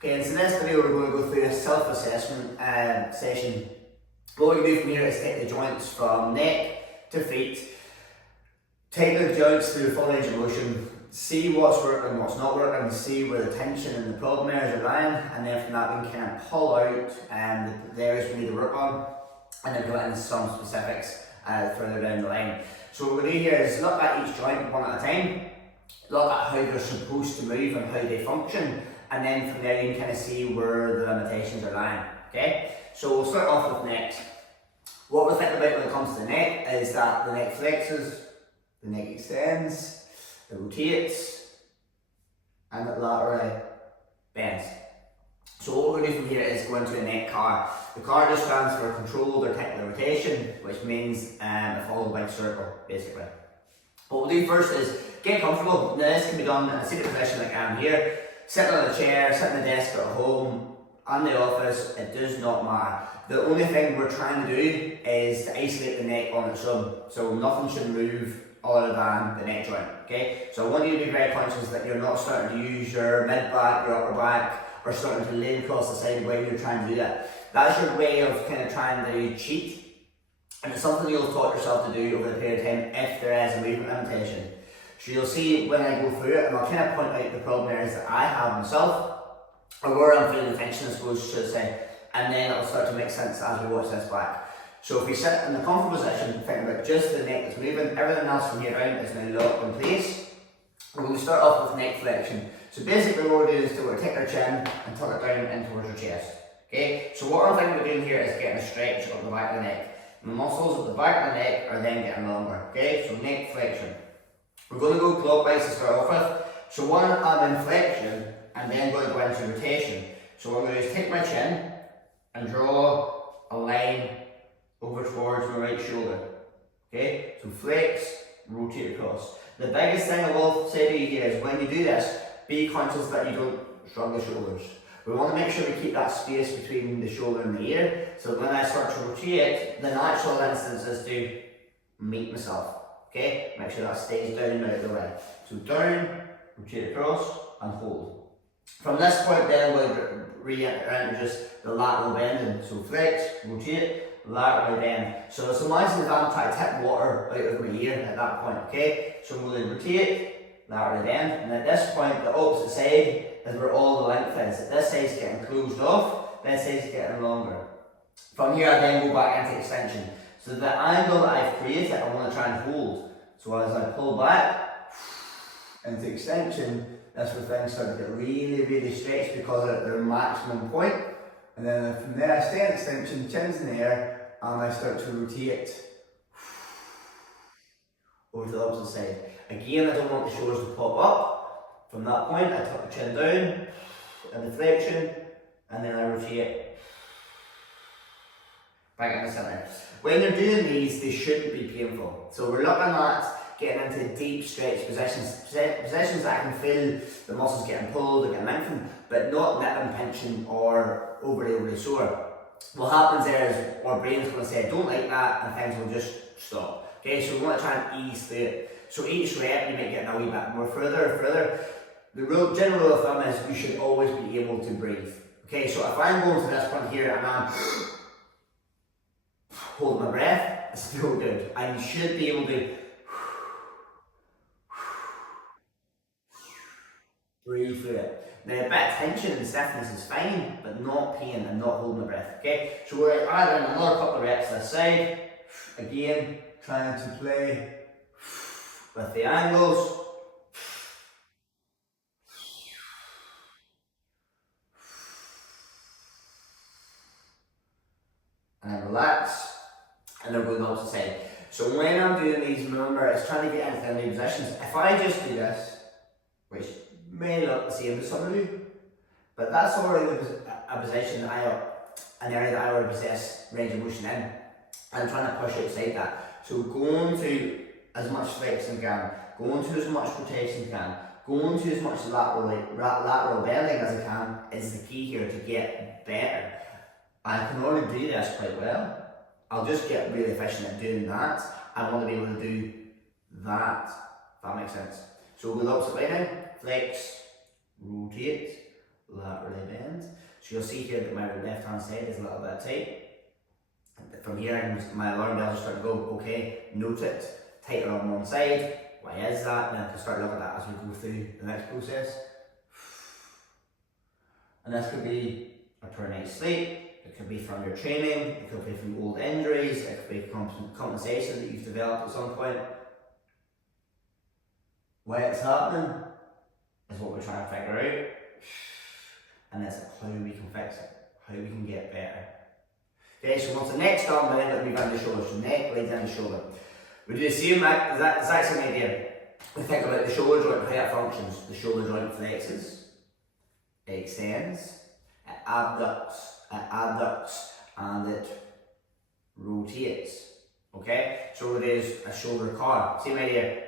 Okay, and so in this video we're going to go through a self-assessment session. What we do from here is take the joints from neck to feet, take the joints through full range of motion, see what's working and what's not working, see where the tension and the problem areas are lying, and then from that we can kind of pull out the areas we need to work on, and then go into some specifics further down the line. So what we're going to do here is look at each joint one at a time, look at how they're supposed to move and how they function, and then from there you can kind of see where the limitations are lying. Okay, so we'll start off with neck. What we're thinking about when it comes to the neck is that the neck flexes, the neck extends, it rotates, and it laterally bends. So what we're going to do from here is go into a neck car. The car just stands for controlled articular rotation, which means it follows a big circle, basically. What we'll do first is get comfortable. Now this can be done in a seated position like I am here, sitting on a chair, sitting on a desk at home, in the office, it does not matter. The only thing we're trying to do is to isolate the neck on its own, so nothing should move other than the neck joint, okay? So I want you to be very conscious that you're not starting to use your mid-back, your upper back, or starting to lean across the side when you're trying to do that. That's your way of kind of trying to cheat, and it's something you'll have taught yourself to do over the period of time if there is a movement limitation. So you'll see when I go through it, and I'll kind of point out the problem areas that I have myself, or where I'm feeling the tension, I suppose, should say, and then it'll start to make sense as we watch this back. So if we sit in the comfortable position, thinking about just the neck that's moving, everything else from here down is now locked in place. We're going to start off with neck flexion. So basically what we're doing is we're going to take our chin and tuck it down in towards our chest. Okay, so what I'm thinking about doing here is getting a stretch up the back of the neck. The muscles at the back of the neck are then getting longer. Okay, so neck flexion. We're going to go clockwise to start off with. So one, I'm in flexion, and then going to go into rotation. So what I'm going to do is take my chin and draw a line over towards my right shoulder. Okay, so flex, rotate across. The biggest thing I will say to you here is when you do this, be conscious that you don't shrug the shoulders. We want to make sure we keep that space between the shoulder and the ear, so when I start to rotate, the natural instance is to meet myself. Okay, make sure that stays down and out of the way. So down, rotate across, and hold. From this point then I'm going to reintroduce the lateral bending. So flex, rotate, laterally bend. So it's imagine if I'm trying to tip water out of my ear at that point, okay? So I'm going to rotate, laterally bend, and at this point the opposite side is where all the length is. This side's getting closed off, this side's getting longer. From here I then go back into extension. So the angle that I've created I want to try and hold. So as I pull back into extension, that's where things start to get really, really stretched because at their maximum point. And then from there I stay in extension, chin's in the air, and I start to rotate over to the opposite side. Again, I don't want the shoulders to pop up. From that point, I tuck the chin down, in the flexion, and then I rotate back in the centre. When you're doing these, they shouldn't be painful. So we're looking at getting into deep stretch positions that I can feel the muscles getting pulled or getting lengthened, but not nipping, pinching, or overly sore. What happens there is our brain's going to say, I don't like that, and things will just stop. Okay, so we want to try and ease through it. So each rep you might get a wee bit more further. The general rule of thumb is you should always be able to breathe. Okay, so if I'm going to this point here and I'm holding my breath, it's still good. And you should be able to breathe through it. Now a bit of tension and stiffness is fine, but not pain and not holding the breath, okay? So we're adding another couple of reps this side. Again, trying to play with the angles. And then relax, and then go to the opposite side. So when I'm doing these, remember, it's trying to get into the new positions. If I just do this, which may look the same as some of you, but that's already a position an area that I already possess range of motion in. I'm trying to push outside that. So going to as much flex as you can, going to as much rotation as you can, going to as much lateral bending as I can is the key here to get better. I can already do this quite well. I'll just get really efficient at doing that. I want to be able to do that, if that makes sense. So we'll opposite way now, flex, rotate, laterally bend. So you'll see here that my left hand side is a little bit tight. From here, my alarm bells are starting to go, okay, note it, tighter on one side. Why is that? Then I can start looking at that as we go through the next process. And this could be a poor night's sleep, it could be from your training, it could be from old injuries, it could be compensation that you've developed at some point. Why it's happening is what we're trying to figure out. And that's how we can fix it, how we can get better. Okay, so once the neck's done, then it'll be down the shoulder. So neck, lay down the shoulder. We do the same exact same idea. We think about the shoulder joint, how it functions. The shoulder joint flexes, it extends, it abducts, and it rotates. Okay, so it is a shoulder car. Same idea.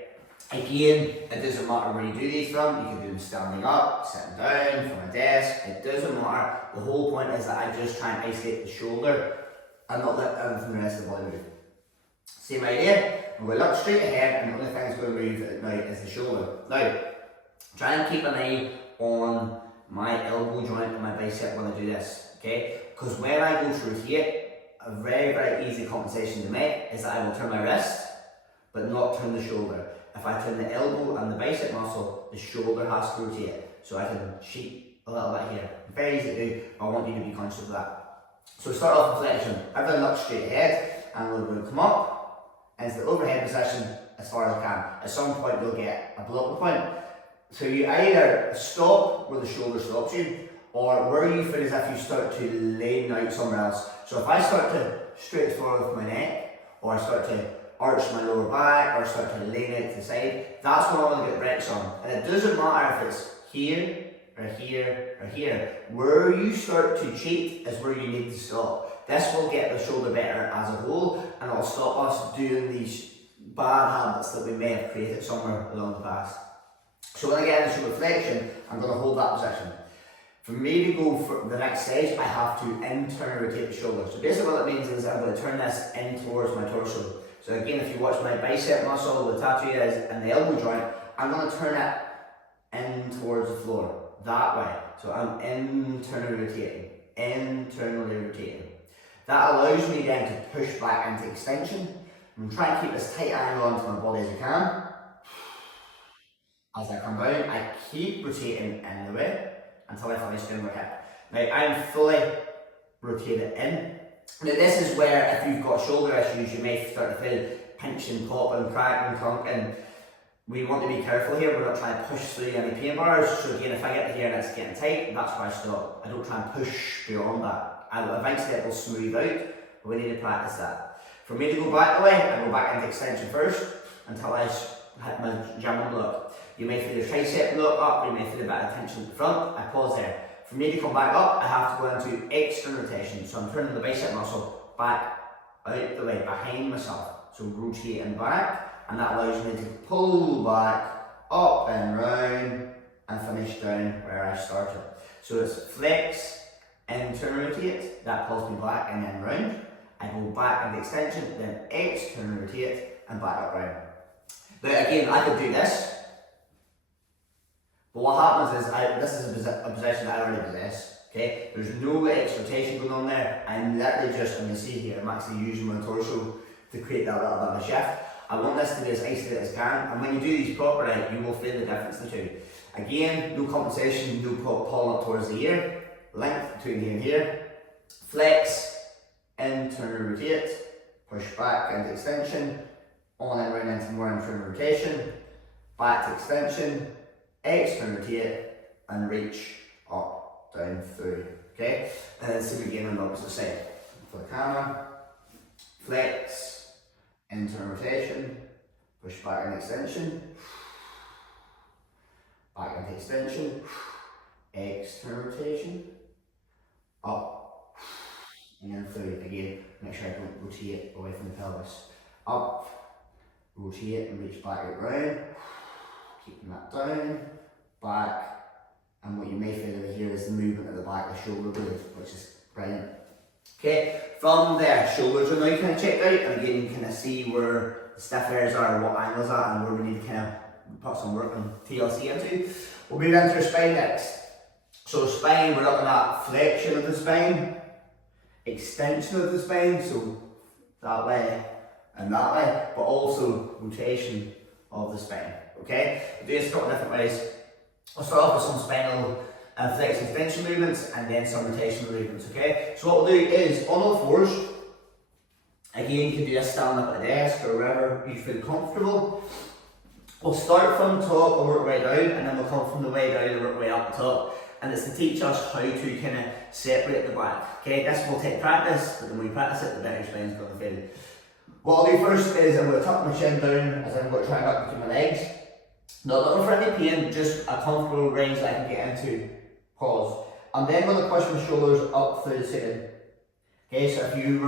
Again, it doesn't matter where you do these from. You can do them standing up, sitting down, from a desk. It doesn't matter. The whole point is that I just try and isolate the shoulder and not let anything the rest of the body move. Same idea. I'm going to look straight ahead, and the only thing that's going to move now is the shoulder. Now, try and keep an eye on my elbow joint and my bicep when I do this, okay? Because when I go to rotate, a very, very easy compensation to make is that I will turn my wrist, but not turn the shoulder. If I turn the elbow and the bicep muscle, the shoulder has to rotate. So I can cheat a little bit here. Very easy to do, but I want you to be conscious of that. So start off with flexion. Everything looks straight ahead, and we're going to come up into the overhead position as far as I can. At some point you'll get a block point. So you either stop where the shoulder stops you, or where you feel as if you start to lean out somewhere else. So if I start to straight forward with my neck, or I start to arch my lower back, or start to lean out to the side, that's when I want to get brakes on. And it doesn't matter if it's here, or here, or here. Where you start to cheat is where you need to stop. This will get the shoulder better as a whole, and it'll stop us doing these bad habits that we may have created somewhere along the past. So when I get into shoulder flexion, I'm going to hold that position. For me to go for the next stage, I have to internally rotate the shoulder. So basically what that means is I'm going to turn this in towards my torso. So again, if you watch my bicep muscle, the tattoo is in the elbow joint, I'm going to turn it in towards the floor, that way. So I'm internally rotating. That allows me then to push back into extension. I'm trying to keep as tight angle onto my body as I can. As I come down, I keep rotating in the way until I finish doing my hip. Now I'm fully rotated in. Now this is where if you've got shoulder issues, you may start to feel pinching, popping, cracking, clunking. We want to be careful here, we're not trying to push through any pain bars. So again, if I get to here and it's getting tight, that's where I stop. I don't try and push beyond that. Eventually it will smooth out, but we need to practice that. For me to go back the way, I go back into extension first until I hit my jumping block. You may feel your tricep look up, you may feel a bit of tension at the front. I pause there. For me to come back up, I have to go into external rotation. So I'm turning the bicep muscle back out the way, behind myself. So rotating back, and that allows me to pull back, up and round, and finish down where I started. So it's flex, internal rotate, that pulls me back and then round. I go back into extension, then external rotate, and back up round. Now again, I could do this, but what happens is, this is a position that I already possess, okay? There's no extra rotation going on there. I'm literally just, and you see here, I'm actually using my torso to create that little bit of a shift. I want this to be as isolated as I can, and when you do these properly, you will feel the difference in the two. Again, no compensation, no pulling up towards the ear, length between here and here, flex, internal rotate, push back into extension, on and round into more internal rotation, back to extension, external rotate, and reach up, down, through, okay? And then same again on the opposite side. For the camera, flex, internal rotation, push back and extension, back into extension, external rotation, up, and then through. Again, make sure I don't rotate away from the pelvis. Up, rotate and reach back out round, keeping that down, back, and what you may feel over here is the movement at the back of the shoulder blade, which is brilliant. Okay, from there, shoulders are now kind of checked out, and again you can kind of see where the stiff areas are, what angles are, and where we need to kind of put some work on TLC into. We'll move into our spine next. So spine, we're looking at flexion of the spine, extension of the spine, so that way and that way, but also rotation of the spine, okay? We'll do this a couple of different ways. I'll start off with some spinal and flexion extension movements and then some rotational movements, okay? So what we'll do is, on all fours, again you can do this standing up at a desk or wherever you feel comfortable. We'll start from top and work right down, and then we'll come from the way down and work way up the top. And it's to teach us how to kind of separate the back. Okay, this will take practice, but the more you practice it, the better your spine's going to feel. What I'll do first is I'm going to tuck my chin down as I'm going to try and up between my legs. Not looking for any pain, just a comfortable range that I can get into. Pause. I'm then going to push my shoulders up through the ceiling. Okay, so if you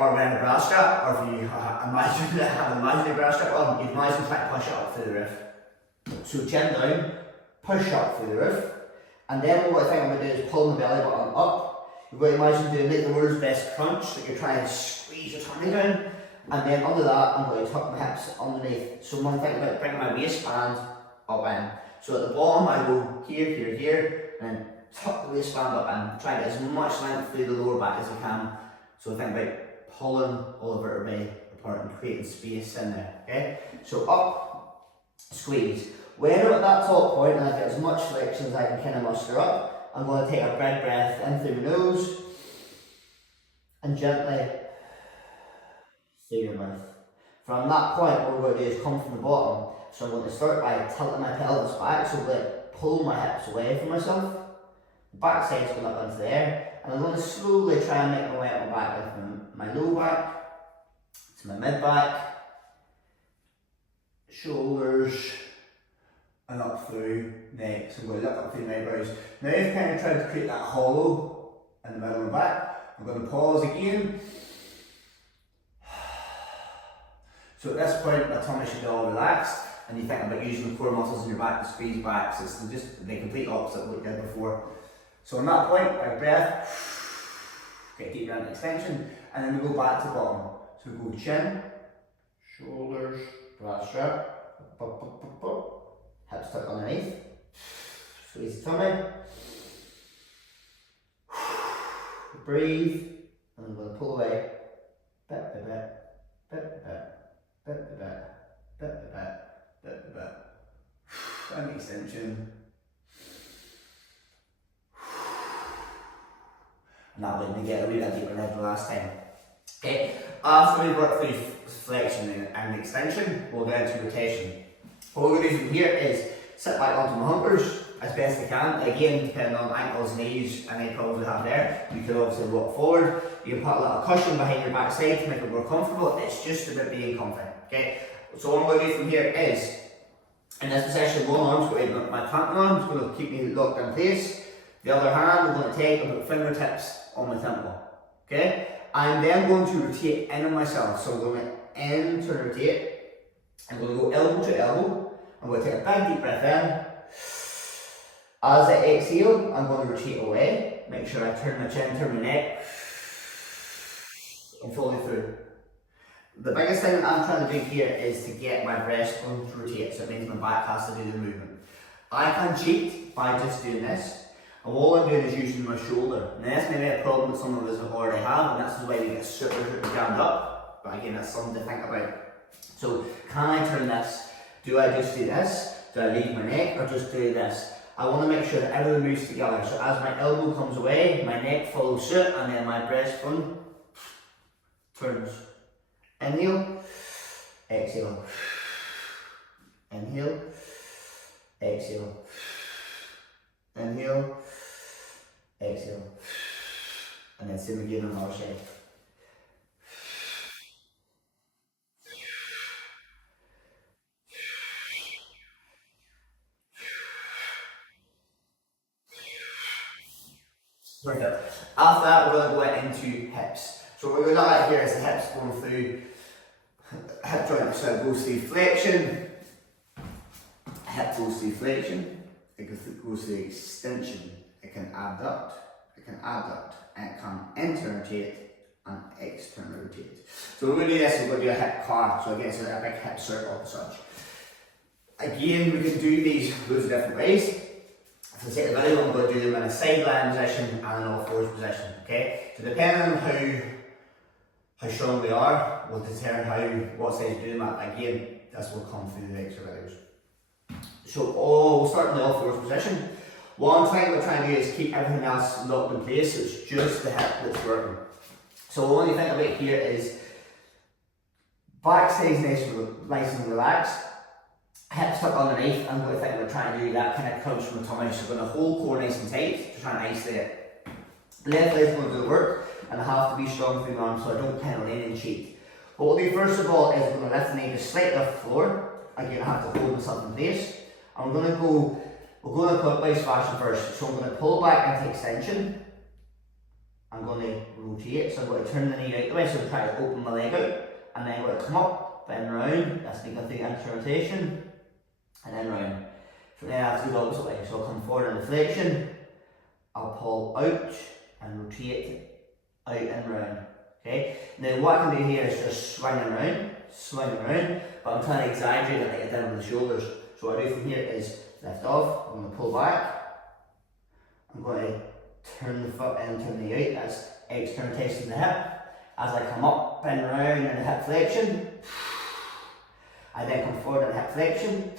are wearing a bra strap, or if you have an imaginary bra strap on, you can imagine trying to push it up through the roof. So chin down, push up through the roof, and then what I think I'm going to do is pull my belly button up. You've got to imagine doing like the world's best crunch, that you're trying to squeeze your tummy down, and then under that I'm going to tuck my hips underneath. So I'm going to think about bringing my waistband up in. So at the bottom I go here, here, here, and then tuck the waistband up in. Try to get as much length through the lower back as I can. So I think about pulling all the vertebrae apart and creating space in there, okay? So up, squeeze. When I'm at that top point and I get as much flexion as I can kind of muster up, I'm going to take a big breath in through my nose and gently through your mouth. From that point, what we're going to do is come from the bottom. So I'm going to start by tilting my pelvis back, so I'm going to pull my hips away from myself. The back side's going up into the air. And I'm going to slowly try and make my way up my back with my low back to my mid back, shoulders, and up through neck. So I'm going to look up through my eyebrows. Now I've kind of tried to create that hollow in the middle of my back. I'm going to pause again. So at this point, my tummy should be all relaxed, and you think about using the core muscles in your back to squeeze back. So it's just the complete opposite of what you did before. So on that point, big breath, get deep down extension, and then we go back to bottom. So we go chin, shoulders, bra strap, hips tucked underneath, squeeze the tummy, breathe, and I'm going to pull away, bit by bit, bit by bit, bit by bit, bit by bit, bit by bit, and extension. And that way we get a wee bit deeper than the last time. Okay, after we work through flexion and extension, we'll go into rotation. What we're going to do from here is sit back onto my humpers as best I can. Again, depending on ankles, knees, and any problems we have there, you can obviously rock forward. You can put a little cushion behind your backside to make it more comfortable. It's just about being comfy. Okay, so what I'm going to do from here is, in this position, one arm's going to be my planting arm, it's going to keep me locked in place. The other hand, I'm going to take and put fingertips on my temple. Okay? I'm then going to rotate in on myself. So I'm going to in to rotate. I'm going to go elbow to elbow. I'm going to take a big deep breath in. As I exhale, I'm going to rotate away. Make sure I turn my chin, turn my neck, and follow through. The biggest thing I'm trying to do here is to get my breastbone to rotate. So it means my back has to do the movement. I can cheat by just doing this. And all I'm doing is using my shoulder. Now that's maybe a problem that some of us already have, and that's why we get super jammed up. But again, that's something to think about. So can I turn this? Do I just do this? Do I leave my neck or just do this? I want to make sure that everything moves together. So as my elbow comes away, my neck follows suit, and then my breastbone turns. Inhale, exhale. Inhale, exhale. Inhale, exhale, and then same again on our side. Right up. After that, we're going to go into hips. So what we're going to look at here is the hips going through hip joint. So it goes through flexion, hip goes through flexion, it goes through extension. It can abduct, and it can interrotate and external rotate. So we're going to do this, we're going to do a hip car, so again it's a big hip circle as such. Again, we can do these loads of different ways. For the sake of the video, I'm going to do them in a side lying position and an all fours position. Okay? So depending on how strong they are will determine what stage to do them at. Again, this will come through the extra videos. So we'll start in the all fours position. One thing we're trying to do is keep everything else locked in place, so it's just the hip that's working. So what you think about here is back stays nice and relaxed, hips tucked underneath, and what I think we're trying to do that kind of crunch from the tummy. So we're going to hold core nice and tight to try and isolate it. Left leg's going to do the work, and I have to be strong through my arms so I don't kind of lean and cheat. What we'll do first of all is we're going to lift the knee just slightly off the floor. Again, I have to hold myself in place. And we're going to go clockwise fashion first. So I'm going to pull back into extension. I'm going to rotate, so I'm going to turn the knee out the way, so I'm trying to open my leg out. And then I'm going to come up, bend round, that's the extra rotation, and then round. From there I have to go the opposite way, so I'll come forward in the flexion, I'll pull out and rotate out and round. Okay? Now what I can do here is just swing around, but I'm trying to exaggerate it like I did with the shoulders. So what I do from here is lift off, I'm going to pull back, I'm going to turn the foot in, turn the out, that's extra rotation the hip. As I come up, bend round in the hip flexion, I then come forward in the hip flexion,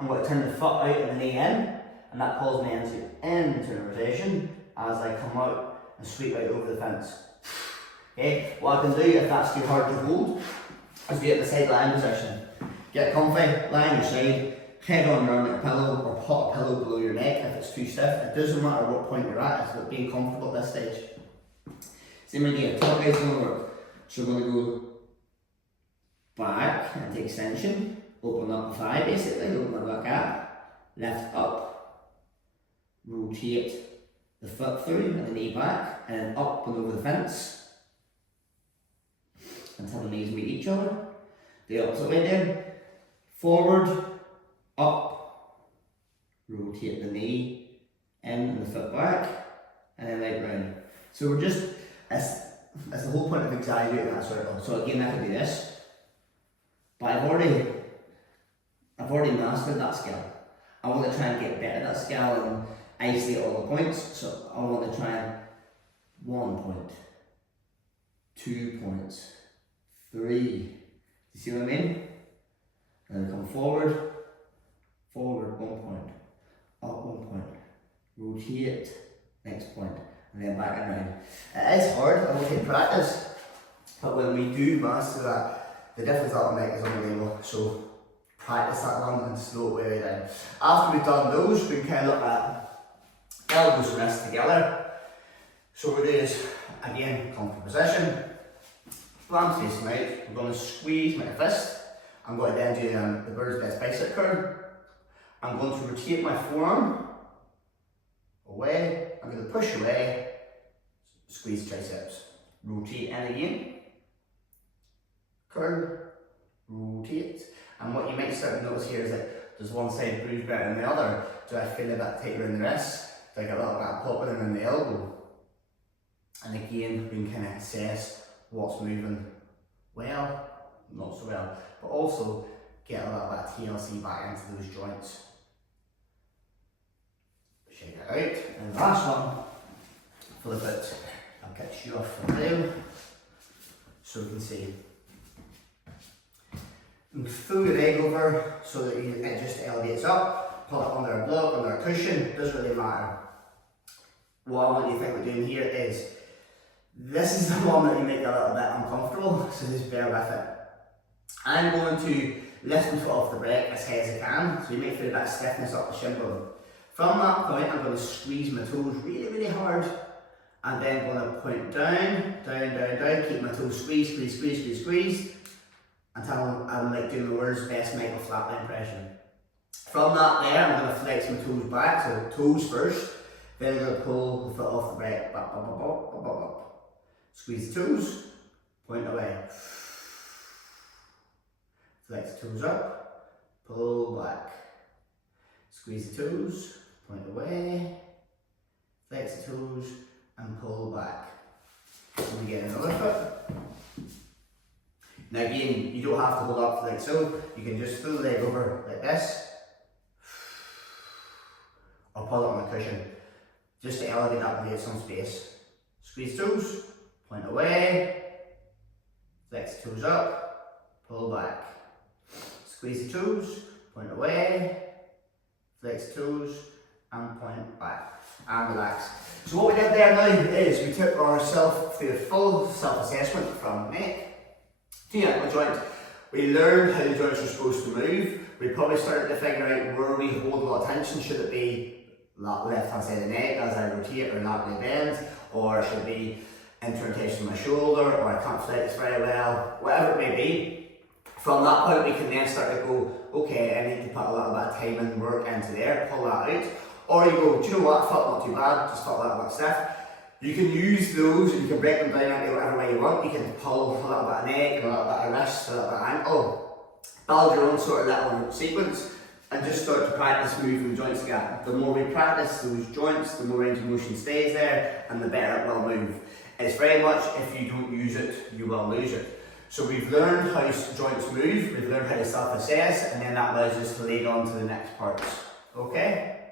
I'm going to turn the foot out and the knee in, and that pulls me into a rotation as I come out and sweep out over the fence. Okay, what I can do if that's too hard to hold is be at the side lying position. Get comfy, lie on your side, head on around like a pillow or put a pillow below your neck if it's too stiff. It doesn't matter what point you're at, it's about being comfortable at this stage. Same idea, top guys going to work. So we're going to go back into extension, open up the thigh basically, open up that gap, lift up, rotate the foot through and the knee back, and then up and over the fence until the knees meet each other. The opposite way then, forward, up, rotate the knee in and the foot back, and then right round. So we're just, that's the whole point of exaggerating that circle. So again, I can do this, but I've already mastered that skill. I want to try and get better at that skill and isolate all the points. So I want to try and 1 point, 2 points, 3. You see what I mean? And then come forward, 1 point, up 1 point, rotate, next point, and then back and round. It is hard, I will take practice, but when we do master that, the difference that will make is unbelievable. So practice that one and slow it way down. After we've done those, we can kind of look at elbows and wrists together. So what we do is, again, comfortable position, palms facing out, I'm going to squeeze my fist. I'm going to then do the bird's nest bicep curl. I'm going to rotate my forearm away. I'm going to push away, squeeze triceps. Rotate in again. Curl, rotate. And what you might start to notice here is that does one side breathe better than the other? Do I feel a bit tighter in the wrist? Do I get a little bit of popping in the elbow? And again, we can kind of assess what's moving well, not so well, but also get a little bit of TLC back into those joints. Shake it out. And the last one, flip it. I'll catch you off from there so you can see. And throw your leg over so that it just elevates up. Pull it under a block, under a cushion, doesn't really matter. What I want you to think we're doing here is this is the one that you make a little bit uncomfortable, so just bear with it. I'm going to lift my foot off the brake as high as I can, so you may feel that stiffness up the shin bone. From that point, I'm going to squeeze my toes really, really hard, and then going to point down, keep my toes squeeze, until I'm like doing the world's best Michael Flatley impression. From that there, I'm going to flex my toes back, so toes first, then I'm going to pull the foot off the brake, up. Squeeze the toes, point away. Flex the toes up, pull back. Squeeze the toes, point away. Flex the toes and pull back. So we get another foot. Now again, you don't have to hold up like so. You can just throw the leg over like this. or pull it on the cushion, just to elevate that and create some space. Squeeze toes, point away, flex the toes up, pull back. Squeeze the toes, point away, flex the toes, and point back, and relax. So what we did there now is we took ourselves through a full self-assessment from neck to the ankle joint. We learned how the joints are supposed to move. We probably started to figure out where we hold a lot of tension. Should it be left hand side of the neck as I rotate or laterally bend, or should it be interrotation in my shoulder, or I can't flex very well, whatever it may be. From that point we can then start to go, okay, I need to put a little bit of time and work into there, pull that out. Or you go, do you know what, I felt not too bad, just felt a little bit stiff. You can use those and you can break them down into whatever way you want. You can pull a little bit of neck, a little bit of wrist, a little bit of ankle. Build your own sort of little sequence and just start to practice moving the joints together. The more we practice those joints, the more range of motion stays there and the better it will move. It's very much, if you don't use it, you will lose it. So we've learned how joints move, we've learned how to self-assess, and then that allows us to lead on to the next parts. Okay?